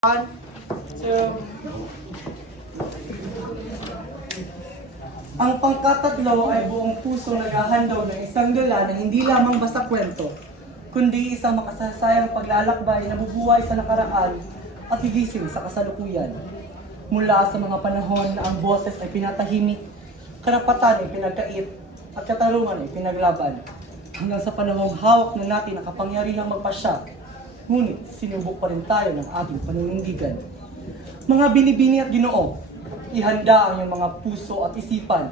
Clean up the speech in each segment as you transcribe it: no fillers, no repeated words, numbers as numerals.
One, two. Ang pangkatatlo ay buong puso naghahandaw ng isang dula na hindi lamang basta kwento, kundi isang makasasayang paglalakbay na bubuhay sa nakaraan at gigising sa kasalukuyan. Mula sa mga panahon na ang boses ay pinatahimik, karapatan ay pinagkait, at katarungan ay pinaglaban. Hanggang sa panahong hawak na natin ang kapangyarihang magpasya, ngunit sinubok pa rin tayo ng ating paninindigan. Mga binibini at Ginoo, ihanda ang iyong mga puso at isipan,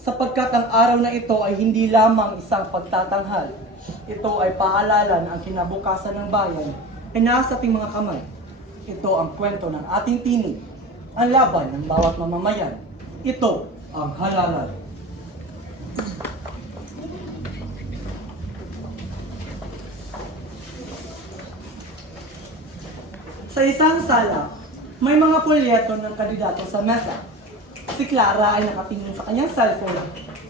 sapagkat ang araw na ito ay hindi lamang isang pagtatanghal. Ito ay paalala na ang kinabukasan ng bayan ay nasa ating mga kamay. Ito ang kwento ng ating tinig, ang laban ng bawat mamamayan. Ito ang halalan. Sa isang sala, may mga polyeto ng kandidato sa mesa. Si Clara ay nakatingin sa kanyang cellphone,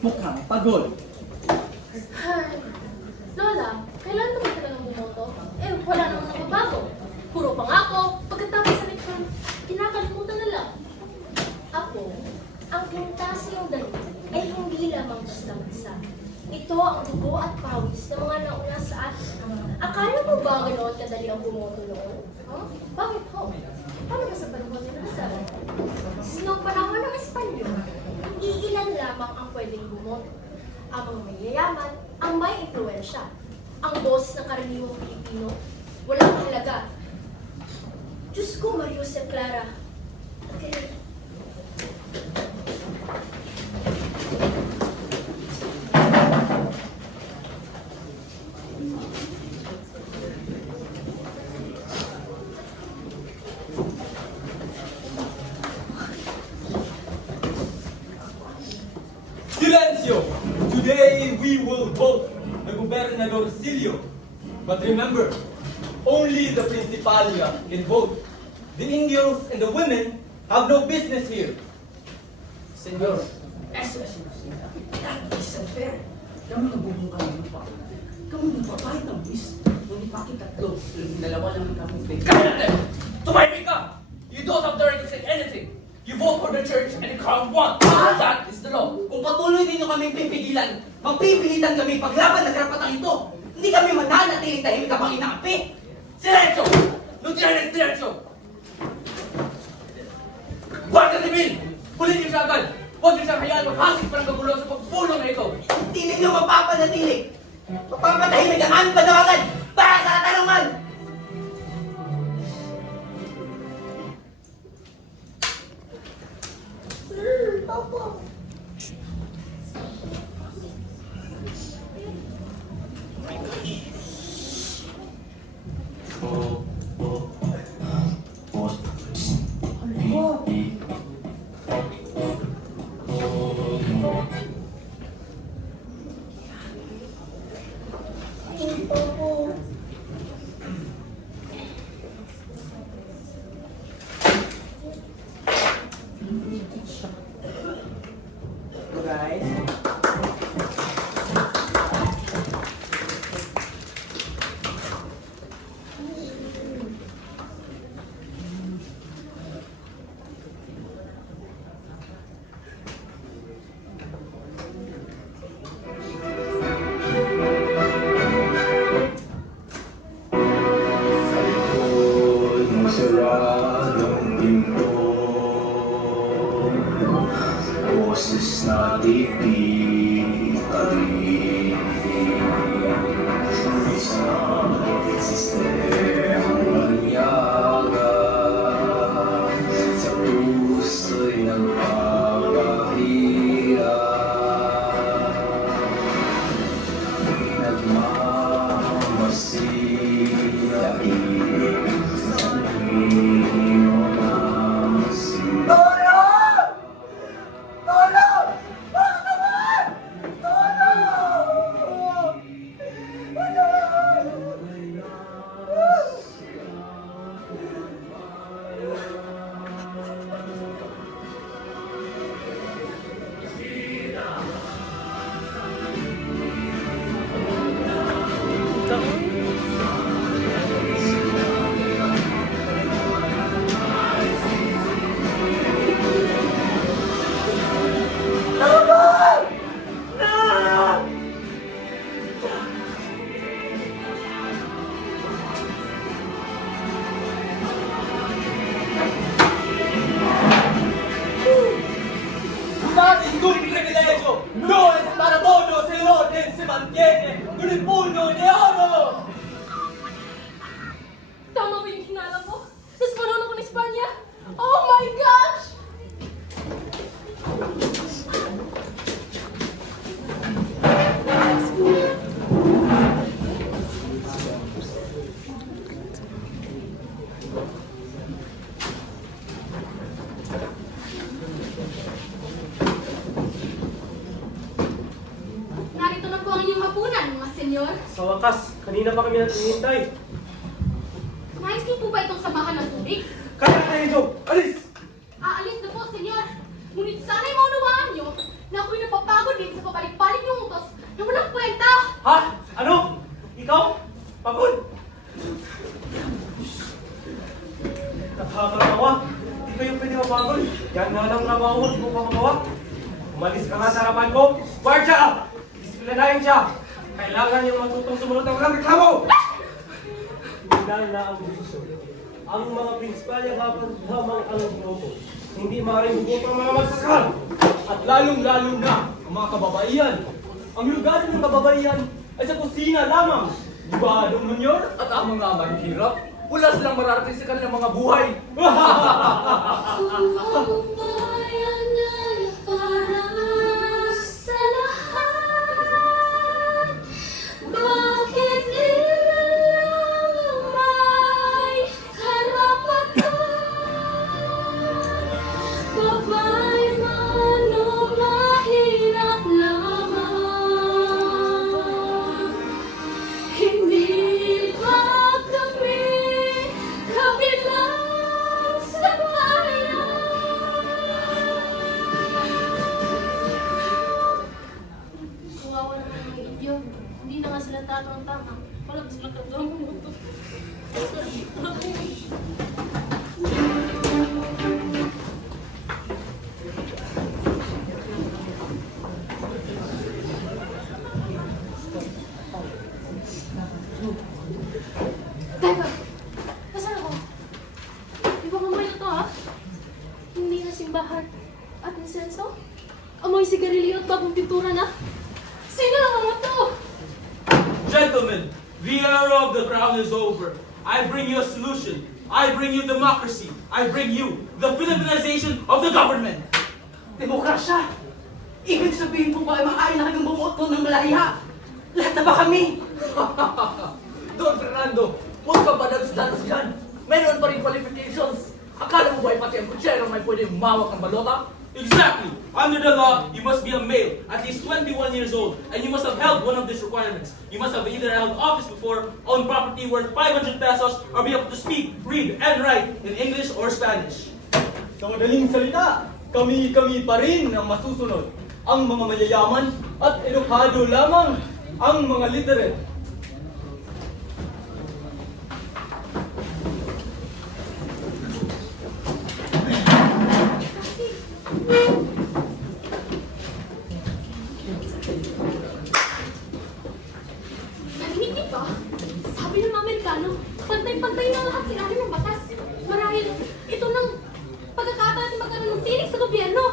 mukhang pagod. Ay, Lola, kailan ba kita lang bumoto? Wala namang nababago. Puro pangako, pagkatapos sa eleksyon, kinakalimutan na lang. Ako, ang pintas ng dali ay hindi lamang basta-basta. Ito ang dugo at pawis ng mga nauna sa atin. Akala mo ba ganoon kadali ang bumoto noon? Huh? Bakit ho? Paano ba sa panahon ni Rizal? Noong panahon ng Espanyol, iilan lamang ang pwedeng bumoto. Ang mga mayayaman, ang may impluwensya. Ang boss ng karaniwang Pilipino, walang halaga. Diyos ko, Mario Jose Clara. Okay. Silencio! Today we will vote the Gobernadorcillo. But remember, only the Principalia can vote. The Indios and the women have no business here. Senyor, eso es injusticia. That is unfair. Kami nabubungkang lupa. Kami nagpapahit ng bis. Nung ipakit tatlo, dalawa lang kami bigay. Kaya tumahimik ka! You don't have the right to say anything. You vote for the church and the crown won. That is the law. Kung patuloy din nyo kaming pipigilan, magpipilitan kami paglaban ng karapatang ito. Hindi kami mananatiling tahimik kapag inaampi. Silencio! No tienes derecho! Guardia Civil! Kunin niyo siya agad! Huwag niyo siyang hayaan maghasik pa ng kagulo sa pagpulong na ito! Hindi ninyo mapapanatili. Mapapatahimik ang aming panawagan para sa katarungan. Sir, papa. Guys, Saradong pinto, boses na tititalim, isang sistemang manyaga sa puso'y nagpapahirap, nagmamasiyain. Tulong! Tulong! Bakit naman? Senyor? Sa wakas, kanina pa kami naghihintay. Nais niyo po ba itong samahan ng tubig? Kaya tayo, Joe! Alis! Aalis na po, Senyor. Ngunit sana'y maunawaan niyo na ako'y napapagod din sa pabalik-balik niyong utos na walang kwenta. Ha? Ano? Ikaw? Pagod? Nakakatawa. Di kayo pwede mapagod. Yan nga lang trabaho mo, di mo pa magawa. Umalis ka nga sa harapan ko. Guardia! Disiplinahin siya. Kailangan yung matutong sumunod ng walang reklamo! Bilang na ang desisyon. Ang mga prinsipal niya dapat lamang ang binoto. Hindi maaaring hugot ang mga magsasakal. At lalong-lalo na ang mga kababaihan. Ang lugar ng kababaihan ay sa kusina lamang. Di ba, Dong Junior? At ang mga mahihirap, wala silang mararating sa kanilang mga buhay. Bakit ilang may karapatan? Babae man o mahirap lamang, hindi ba kami kabilang sa bayan? Kawawa naman ang mga Indio. Hindi na nga sila tatang-tama. Wala ba silang katulong ito? Teka! Nasaan ako? Ibang amoy na to, ha? Hindi na simbahan. At insenso? Amoy sigarilyo at bagong pintura na? Sino ang mga to? Gentlemen, the era of the crown is over. I bring you a solution. I bring you democracy. I bring you the Filipinization of the government. Demokrasya! Ibig sabihin po ba ay maaari na kayong bumoto ng malaya? Lahat na ba kami? Don Fernando, huwag ka ba dalos-dalos yan? Mayroon pa rin qualifications. Akala mo ba ay pati ang kutsero may pwede umawak ng balota? Exactly. Under the law, you must be a male, at least 21 years old, and you must have held one of these requirements. You must have either held office before, owned property worth 500 pesos, or be able to speak, read, and write in English or Spanish. Sa madaling salita, kami pa rin ang masusunod. Ang mga mayayaman at edukado lamang ang mga literate. Narinig niyo ba? Sabi ng mga Amerikano, pantay-pantay na lahat sila ng batas. Marahil ito ng pagkakataon natin magkaroon ng tinig sa gobyerno.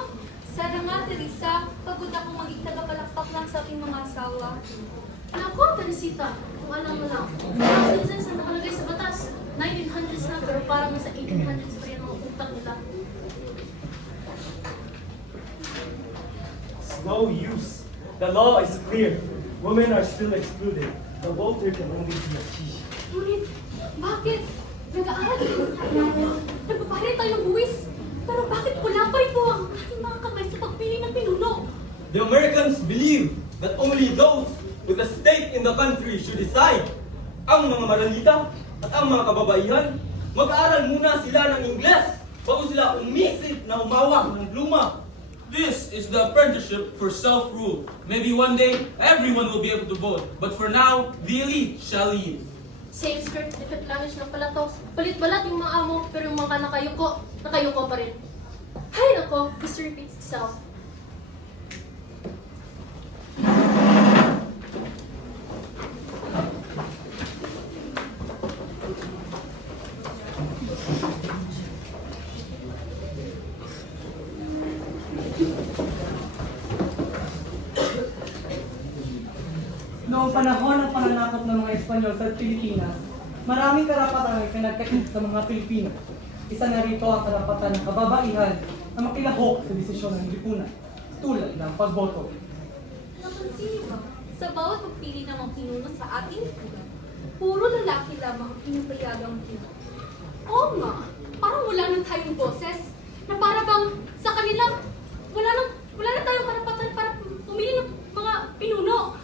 Sana nga, Teresa, pagod ako maging tagapalakpak lang sa aking mga asawa. Naku, Teresita, kung alam mo lang, mga citizens na nakalagay sa batas. 1900s na, pero parang nasa 1800s pa rin ang utak nila. It's no use. The law is clear. Women are still excluded. The voter can only be a she. Ngunit, bakit? Nag-aaral tayo. Nagpapahirin tayo ng buwis. Pero bakit wala pa rin po ang ating mga kamay sa pagpili ng pinuno? The Americans believe that only those with a stake in the country should decide. Ang mga maralita at ang mga kababaihan, mag-aaral muna sila ng Ingles bago sila umisip na umawak ng pluma. This is the apprenticeship for self-rule. Maybe one day, everyone will be able to vote. But for now, the elite shall lead. Same skirt, different language lang pala to. Palit-balat yung mga amo, pero yung mga nakayuko pa rin. Hay nako, history repeats itself. Noong panahon ng pananakop ng mga Espanyol sa Pilipinas, maraming karapatan ang pinagkait sa mga Pilipino. Isa na rito ang karapatan ng kababaihan na makilahok sa desisyon ng lipunan, tulad ng pagboto. Napansin niyo ba? Sa bawat pagpili ng mga pinuno sa ating lipunan, puro lalaki lamang ang pinupayagang pinuno. Oo nga, parang wala nang tayong boses, na para bang sa kanila, wala na tayong karapatan para pumili ng mga pinuno.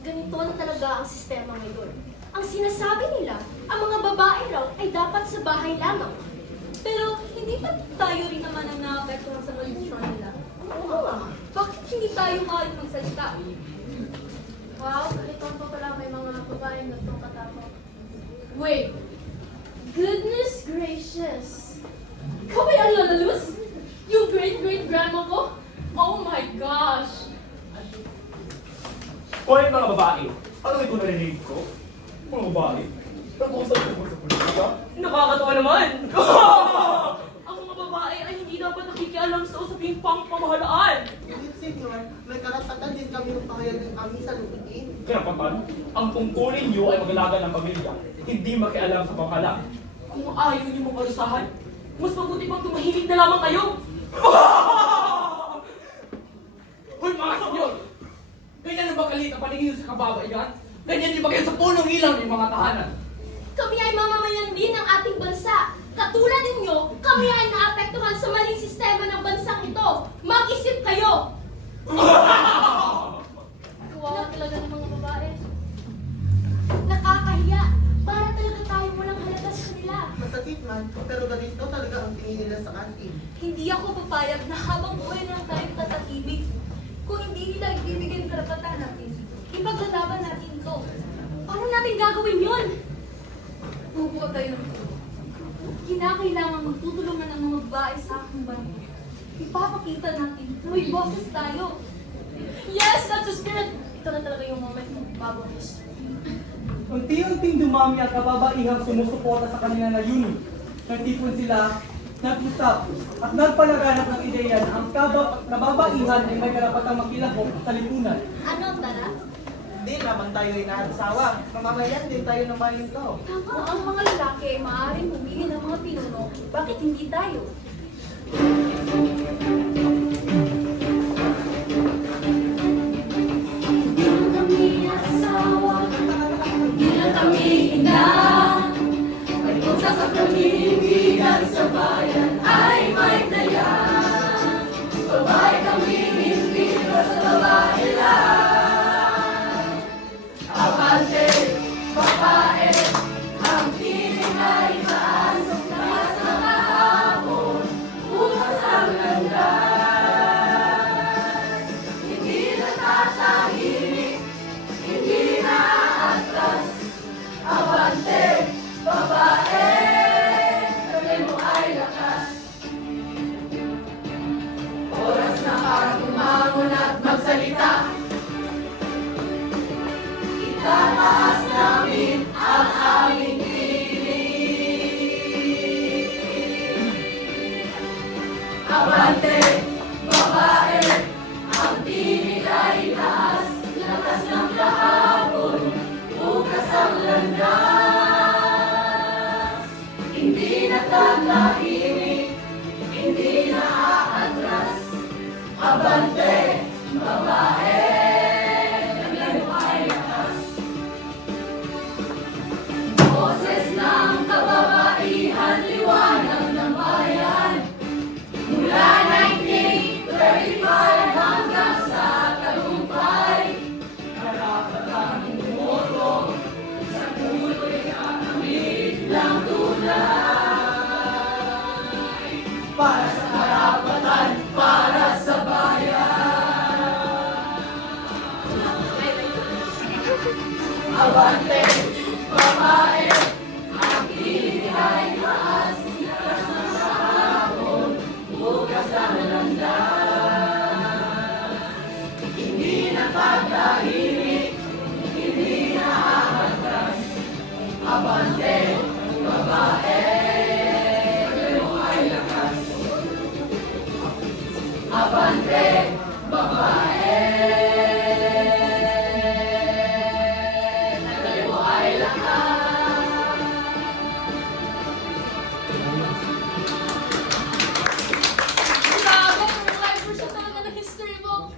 Ganito na talaga talaga ang sistema ngayon. Ang sinasabi nila, ang mga babae raw ay dapat sa bahay lamang. Pero hindi pa tayo rin naman ang naapektuhan sa kondisyon nila. Oo nga. Bakit hindi tayo maaari magsalita? Wow, ganito pa pala may mga babae na itong katapos. Wait! Goodness gracious! Ikaw ay ang lalalus? Yung great-great-grandma ko? Oh my gosh! Hoy mga babae, ano ito narinig ko? Mga babae, nag-uusap ko sa politika? Nakakatawa naman! Ang mga babae ay hindi dapat nakikialam sa usaping pangpamahalaan. Ngunit senyor, may karapatan din kami ng pahayag ng aming salukutin. Karapatan, ang tungkulin niyo ay mag-alaga ng pamilya, hindi makialam sa pamahalaan. Kung ayaw niyo maparusahan, mas mabuti pang tumahimik na lamang kayo. Hoy mga senyor! Ganyan na ba kalit ang paningin sa kababaihan? Ganyan din ba kayo sa punong ilang ng mga tahanan? Kami ay mamamayan din ng ating bansa. Katulad ninyo, kami ay naapektuhan sa maling sistema ng bansang ito. Mag-isip kayo! Kawawa talaga ng mga babae. Nakakahiya. Para talaga tayo walang halaga sa kanila. Masakit man, pero ganito talaga ang tingin nila sa atin. Hindi ako papayag na habang buhay lang tayong tatahimik. Kung hindi nila ibibigay ang karapatan natin, ipaglalaban natin ito. Paano natin gagawin yun? Bubuo tayo ng kinakailangan magtutulungan ang mga babae sa aking banyo. Ipapakita natin na may boses tayo. Yes, that's the spirit! Ito na talaga yung moment ng bago ang history. Unti-unting dumami ang kababaihang sumusuporta sa kanilang layunin. Nagtipon sila, nag-usap, at nagpalaganap ng ideya na ang kababaihan ay may karapatang makilahok sa lipunan. Ano, tara? Hindi naman tayo inaasawa. Mamamayan din tayo ng malinto. Kung ang mga lalaki ay maaaring bumili ng mga pinuno, bakit hindi tayo? Hindi lang kami asawa, hindi lang kami ina. May punta ka kami ibigan sa bayan ay may daya. Babae kami, hindi basta babae lang. Abante, babae, ang piling ay maasok na sa kahapon. Bukas ang landas. Hindi natatahimik, hindi naatras. Abante, babae, sabi mo ay lakas. Oras na para tumangon at magsalita. Itataas namin ang aming tinig. Abante, babae, ang tinig ay taas. Lakas ng kahapon, bukas ang landas. Hindi natatahimik, hindi naaatras. Abante, babae, sabi mo ay lakas. Boses ng kababaihan, liwanag ng bayan. Mula 1935 hanggang sa tagumpay. Karapatang umuto sa tuloy at kamit lang tunay. Para sa karapatan, para sa bayan. Abante, babae, ang tinig ay taas. Lakas ng kahapon, bukas ang landas. Hindi natatahimik, hindi naaatras. Abante, babae, sabi mo ay lakas. Abante, babae, sabi mo ay lakas. Grabe, yung live version talaga ng history book.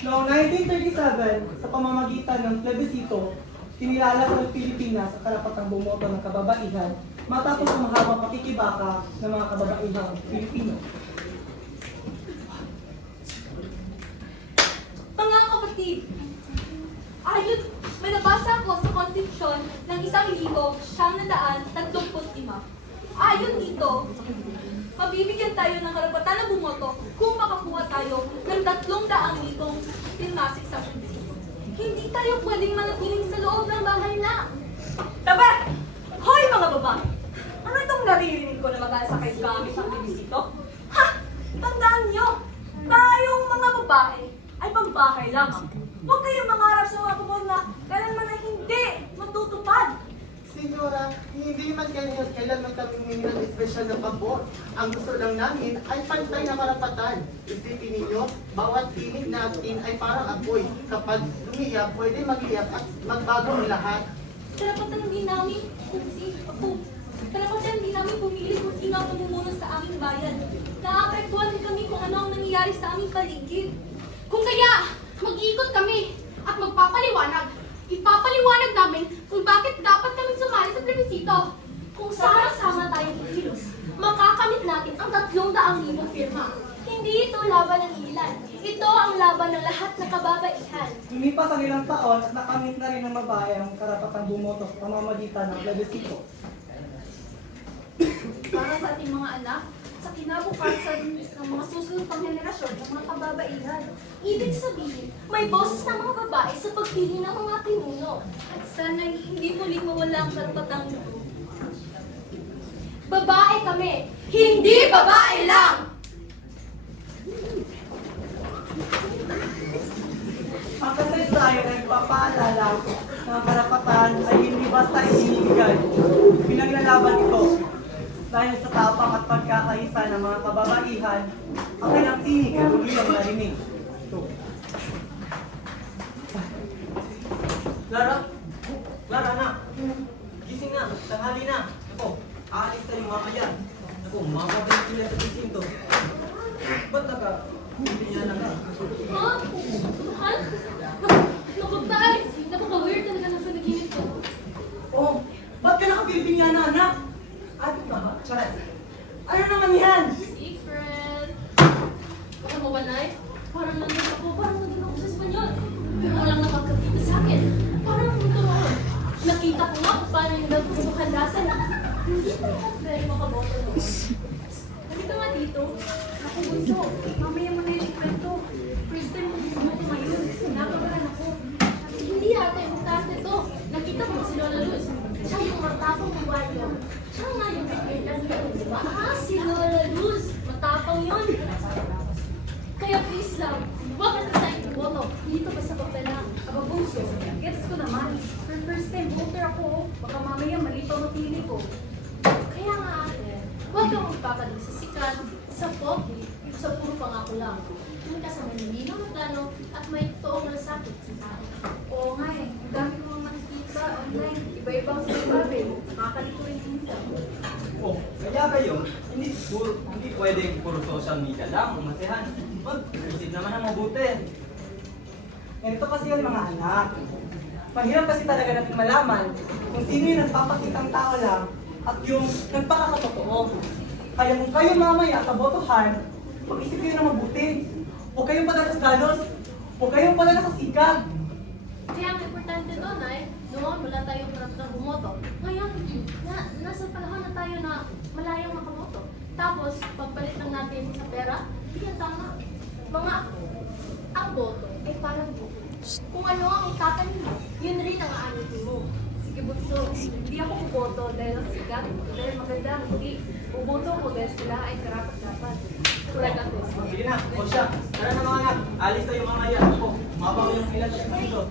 Noong 1937, sa pamamagitan ng plebisito, kinilala sa Pilipinas ang karapatang bumoto ng kababaihan matapos ang mahabang pakikibaka ng mga kababaihang Pilipino. Mga kapatid, ng 1,935. Ayon dito, mabibigyan tayo ng karapatan na bumoto kung makakuha tayo ng 300,000 pinmasik sa prinsipyo. Hindi tayo pwedeng manatiling sa loob ng bahay na. Taba! Hoy mga babae! Ano itong naririnig ko na mag-asakay gamit ang binisito? Ha! Tandaan nyo! Tayong mga babae ay pambahay lamang. Huwag kayong mangarap sa mga pumod na kailanman na hindi matutupad. Senyora, hindi man kailanman kami humingi ng espesyal na pabor. Ang gusto lang namin ay pantay na karapatan. Isipin ninyo, bawat tinig natin ay parang apoy. Kapag lumiyak, pwede mag-iyak at magbago ang lahat. Karapatan din namin pumili kung sino ang mamumuno sa aming bayan. Naaapektuhan din kami kung ano ang nangyayari sa aming paligid. Kung kaya, mag-iikot kami at magpapaliwanag. Ipapaliwanag namin kung bakit dapat kami sumali sa plebisito. Kung sama-sama tayong kikilos, makakamit natin ang 300,000 firma. Hindi ito laban ng ilan. Ito ang laban ng lahat ng kababaihan. Lumipas ang ilang taon at nakamit na rin ng babae ang karapatang bumoto sa pamamagitan ng plebisito. Para sa ating mga anak, sa kinabukasan ng mga susunod pang henerasyon ng mga kababaihan. Ibig sabihin, may boses ng mga babae sa pagpili ng mga pinuno. At sana hindi muli mawala ang karapatang ito. Babae kami, hindi babae lang! Ang kasaysayan ay nagpapaalala na ang karapatan ay hindi basta ibinibigay. Pinaglalaban ito dahil sa tapang at pagkakaisa ng mga kababaihan, ang kanyang tinig ay tuluyang narinig. Clara? Clara na! Gising na! Tanghali na! Ako, aalis tayo mamaya. Ako, makakabalik sila sa presinto. Ba't hindi niya na ka? Ha? Mahal? Nakagtay! Napaka-weird talaga ng panaginip ko. Oh, ba't ka nakapilipinya na, anak? Ate ka ba? Charat. Ano naman yan? Secret! Baka mo ba, Nay? Parang nandun ako sa Espanyol. Pero walang nakakakita sa akin. Parang tuturoon. Nakita ko nga kung paano yung nagpupukandasan. Hindi ko ako very makaboto noon. Nakita nga dito. Ako bunso. Mamaya mo na yung kwento. First time mo ko ngayon. Nakagaran ako. Hindi ata yung tante to. Nakita ko si Lola Luz. Siya yung matapang ng baryo. Siya nga yung bigyan niya. Ah, si Lola Luz. Matapang yun. Kaya please lang, huwag ka na-sign ng boto. Dito ba sa papel lang? Aba, bunso, gets ko naman. For first time voter ako, baka mamaya mali pa mapili ko. Kaya nga ate, huwag kang magpapalig sa sikat, sa pogi, sa puro pangako lang. May kasama nilinaw na plano at may toong malasakit sa tao. Oo nga eh, ang dami ko mga nakikita online, iba-ibang sinasabi, nakakalito rin minsan. Oh, kaya kayo, hindi pwedeng puro social media lang, umasehan. Mag-isip naman ang mabuti. Ganito kasi yun mga anak. Mahirap kasi talaga natin malaman kung sino yung nagpapakitang tao lang at yung nagpakakatotoo. Kaya kung kayo mamaya sa botohan, mag-isip kayo na mabuti. Huwag kayong padalos-dalos. Huwag kayong padalos-sikag. Kaya ang importante doon ay, noon wala tayong karapatang bumoto. Ngayon, nasa panahon na tayo na malayang makaboto. Tapos, pagpalit lang natin sa pera, hindi yan tama. Ang boto ay parang buko. Kung ano ang itatanim mo, yun rin ang aanitin mo. Sige bunso, hindi ako buboto dahil ang sikat, dahil maganda, hindi. Buboto ko dahil sila ay karapat-dapat. Correct ang boto. Sige na, o siya. Tara na mga anak, alis tayo mamaya. Ako, mabaw yung ilan siya dito.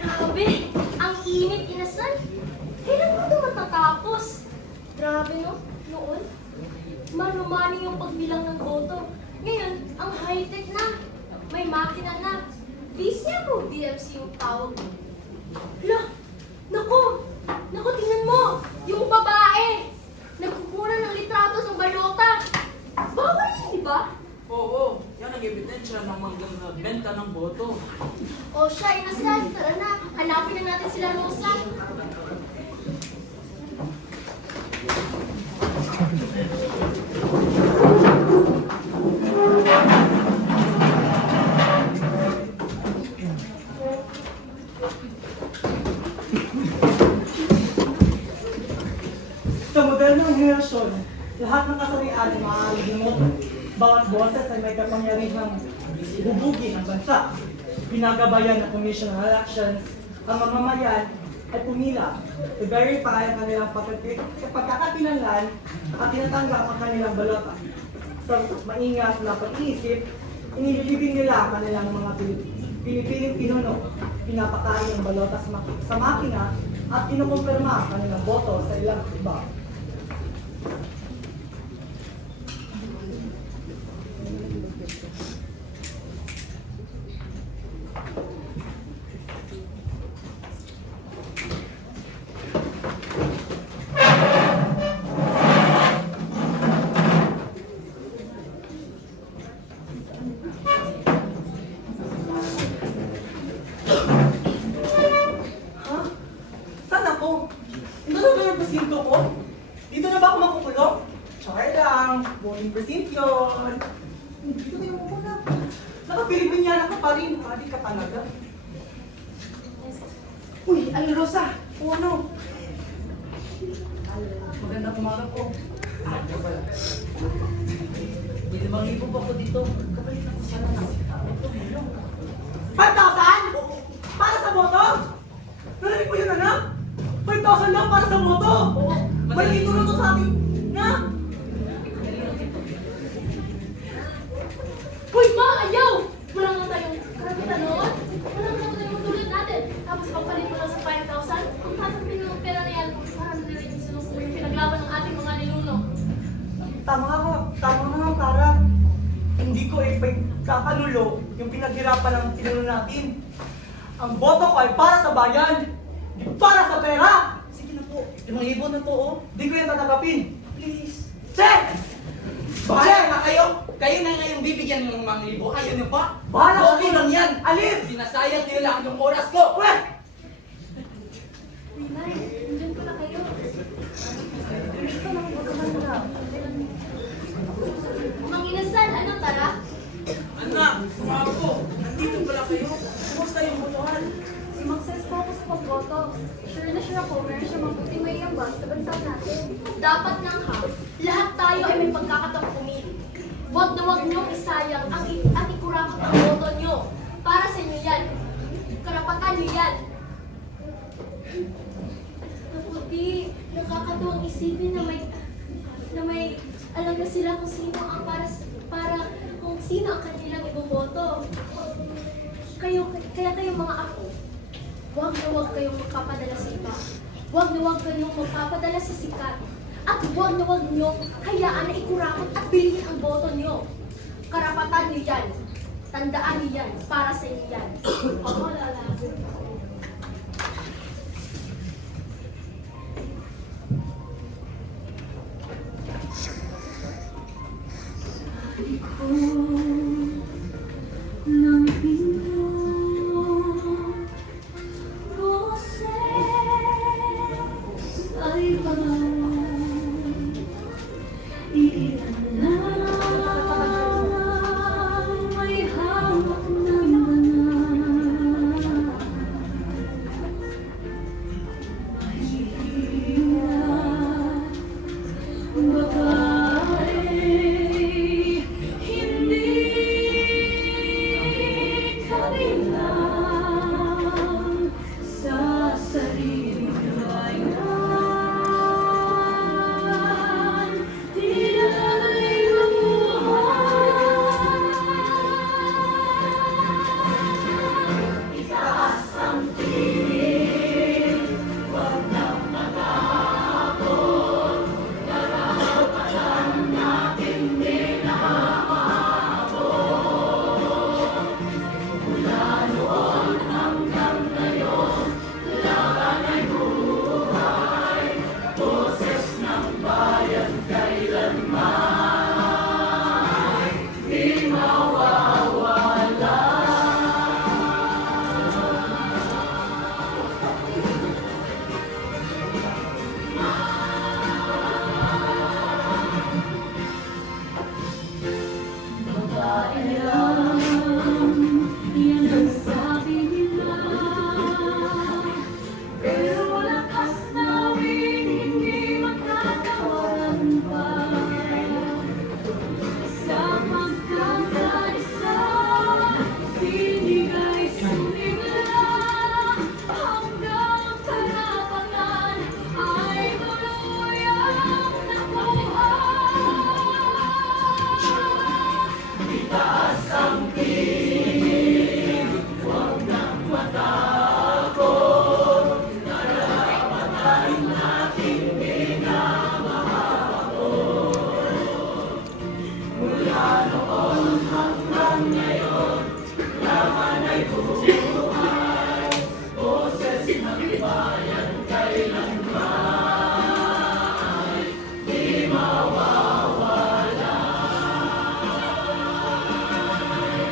Grabe! Ang init, inasan! Kailan mo ito matatapos? Grabe no? Noon, manumani yung pagbilang ng boto. Ngayon, ang high-tech na. May makina na. VC o VFC yung tawag. Hala! Naku! Naku, tingnan mo! Yung babae! Nagkukunan ng litrato sa balota! Bawal yun, di ba? Oo, yan ang ebidensya ng hanggang nagbenta ng boto. O siya, inasal. Tara na. Hanapin na natin sila Rosa. maaaring binoto. Bawat boses ay may kapangyarihang bubugin ang bansa. Pinagabayan ng Commission on Elections, ang mamamayan ay pumila to verify ang kanilang pagkakatinangan at tinatanggap ang kanilang balota. Sa maingat na pag-iisip, inililibing nila ang kanilang mga pinipiling pinuno, pinapakain ang balota sa makina at kinukumpirma ang kanilang boto sa ilang iba. Ha? Saan ako? Ito na ba yung presinto ko? Dito na ba ako makukulong? Char lang, voting precinct yun. Dito na yung muna. Naka-Filipiniana ka pa rin, hindi ka talaga. Uy, ano Rosa? O ano? Maganda umaga po. Ano pala? May 5,000 po ako dito. Kapalit ako sana na. 5,000? Para sa boto? Narinig mo yun, anak? 5,000 lang para sa boto? May itulong to sa akin, na? Uy, ma! Ayaw! Wala nga tayong karabitan noon. Wala nga tayong matulad natin. Tapos pagpalit mo lang sa 5,000, ang tatapin ng pera na yan para narinig yung sinusubo yung pinaglaban ng ating mga ninuno. Tama nga, Tara. Hindi ko kakanulo yung pinaghirapan ng tinuno natin. Ang boto ko ay para sa bayan, hindi para sa pera! Sige na po, 5,000 na to, oh. Hindi ko yan tatanggapin. Please. Check! Bahala na kayo! Kayo na ngayong bibigyan ng mga libo. Ayaw niyo pa? Bahala Okay kayo. lang yan! Alis! Sinasayang niyo lang yung oras ko! Weh! Nay, nandiyan pala kayo. Gusto lang magkamala. Mang inasal, ano tara? Anak, guwapo. Nandito pala kayo. Kumusta yung botohan? Si Maxes focus sa pagboto. Sure na sure ako, meron siya mabuting may ambas sa bansa natin. Dapat lang ha, lahat tayo ay may pagkakataong pumili. Huwag na huwag niyong isayang ang ikurakot ang boto niyo. Para sa inyo yan. Karapatan niyo yan. Naputi, nakakatuwang isipin na may alam na sila kung sino ang para kung sino ang kanilang iboboto. Kaya kayong mga ako, huwag na huwag kayong magpapadala sa iba. Huwag na huwag kayong magpapadala sa sikat. At huwag na huwag nyo hayaan na ikurakot at bilhin ang boto nyo. Karapatan nyo yan. Tandaan nyo yan. Para sa inyo yan. Ako lalaki. Nang pinto, boses ay bawal. Iilan lang may hawak ng banal. Mahirap, baka hindi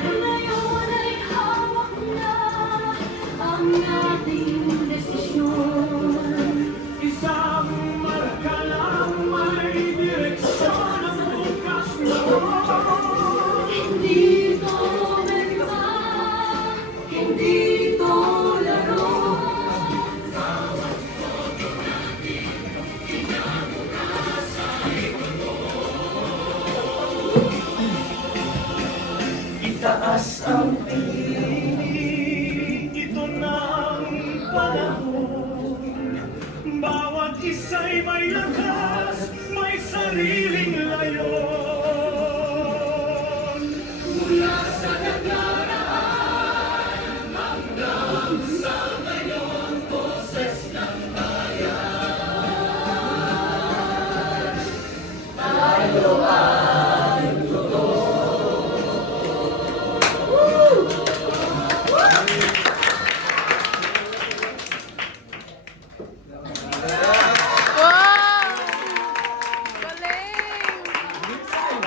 Ngayon ay hawak na ang ating desisyon. Isang markalang may direksyon ang bukas mo. Hindi ito benta, hindi ito laro. Itaas ang